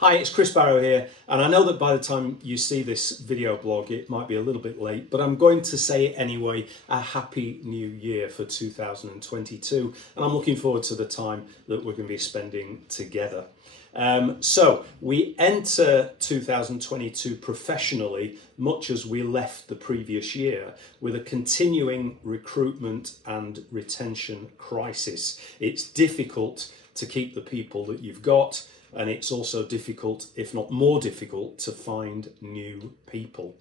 Hi, it's Chris Barrow here, and I know that by the time you see this video blog it might be a little bit late, but I'm going to say it anyway, a happy new year for 2022, and I'm looking forward to the time that we're going to be spending together. So we enter 2022 professionally, much as we left the previous year, with a continuing recruitment and retention crisis. It's difficult to keep the people that you've got, and it's also difficult, if not more difficult, to find new people.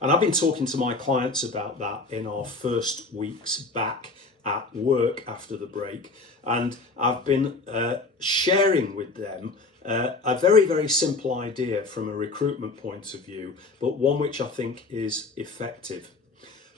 And I've been talking to my clients about that in our first weeks back at work after the break, and I've been sharing with them a very, very simple idea from a recruitment point of view, but one which I think is effective.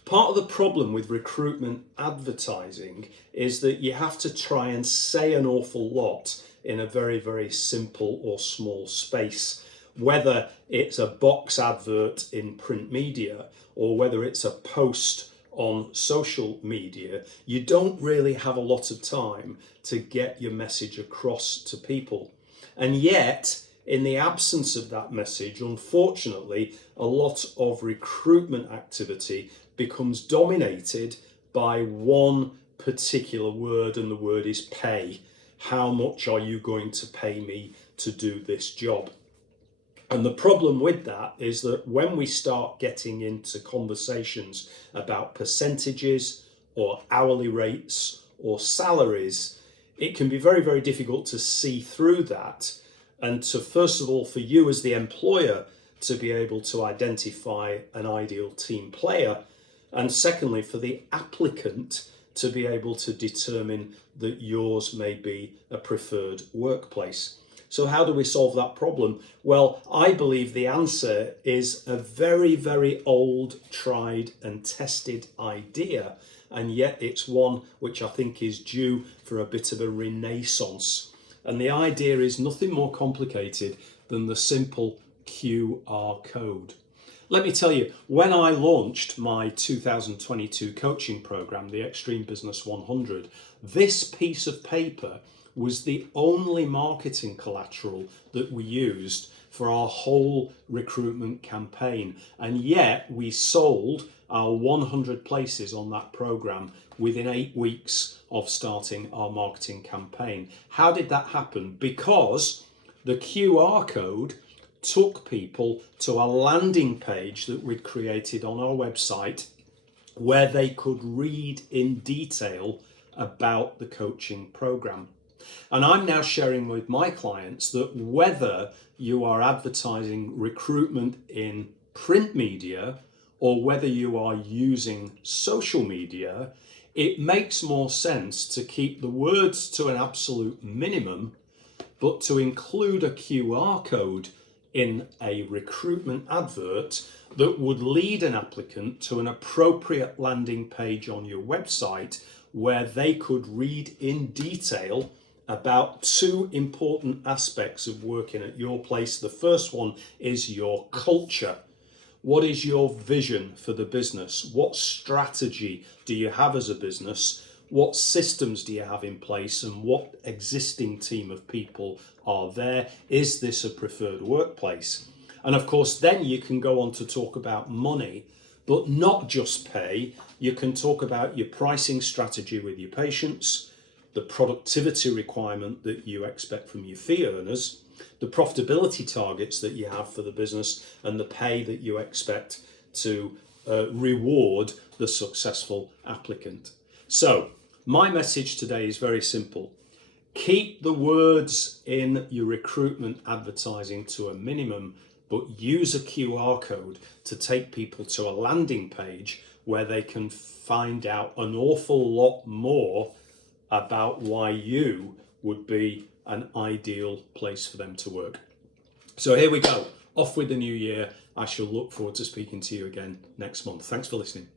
Part of the problem with recruitment advertising is that you have to try and say an awful lot in a very, very simple or small space. Whether it's a box advert in print media or whether it's a post on social media, you don't really have a lot of time to get your message across to people. And yet, in the absence of that message, unfortunately, a lot of recruitment activity becomes dominated by one particular word, and the word is pay. How much are you going to pay me to do this job? And the problem with that is that when we start getting into conversations about percentages or hourly rates or salaries, it can be very, very difficult to see through that, and to, first of all, for you as the employer to be able to identify an ideal team player, and secondly, for the applicant to be able to determine that yours may be a preferred workplace. So how do we solve that problem? Well, I believe the answer is a very, very old, tried and tested idea, and yet it's one which I think is due for a bit of a renaissance. And the idea is nothing more complicated than the simple QR code. Let me tell you, when I launched my 2022 coaching program, the Extreme Business 100, this piece of paper was the only marketing collateral that we used for our whole recruitment campaign. And yet we sold our 100 places on that program within 8 weeks of starting our marketing campaign. How did that happen? Because the QR code took people to a landing page that we'd created on our website where they could read in detail about the coaching program. And I'm now sharing with my clients that whether you are advertising recruitment in print media or whether you are using social media, it makes more sense to keep the words to an absolute minimum, but to include a QR code in a recruitment advert that would lead an applicant to an appropriate landing page on your website where they could read in detail about two important aspects of working at your place. The first one is your culture. What is your vision for the business? What strategy do you have as a business? What systems do you have in place, and what existing team of people are there? Is this a preferred workplace? And of course, then you can go on to talk about money, but not just pay. You can talk about your pricing strategy with your patients, the productivity requirement that you expect from your fee earners, the profitability targets that you have for the business, and the pay that you expect to reward the successful applicant. So my message today is very simple. Keep the words in your recruitment advertising to a minimum, but use a QR code to take people to a landing page where they can find out an awful lot more about why you would be an ideal place for them to work. So here we go, off with the new year. I shall look forward to speaking to you again next month. Thanks for listening.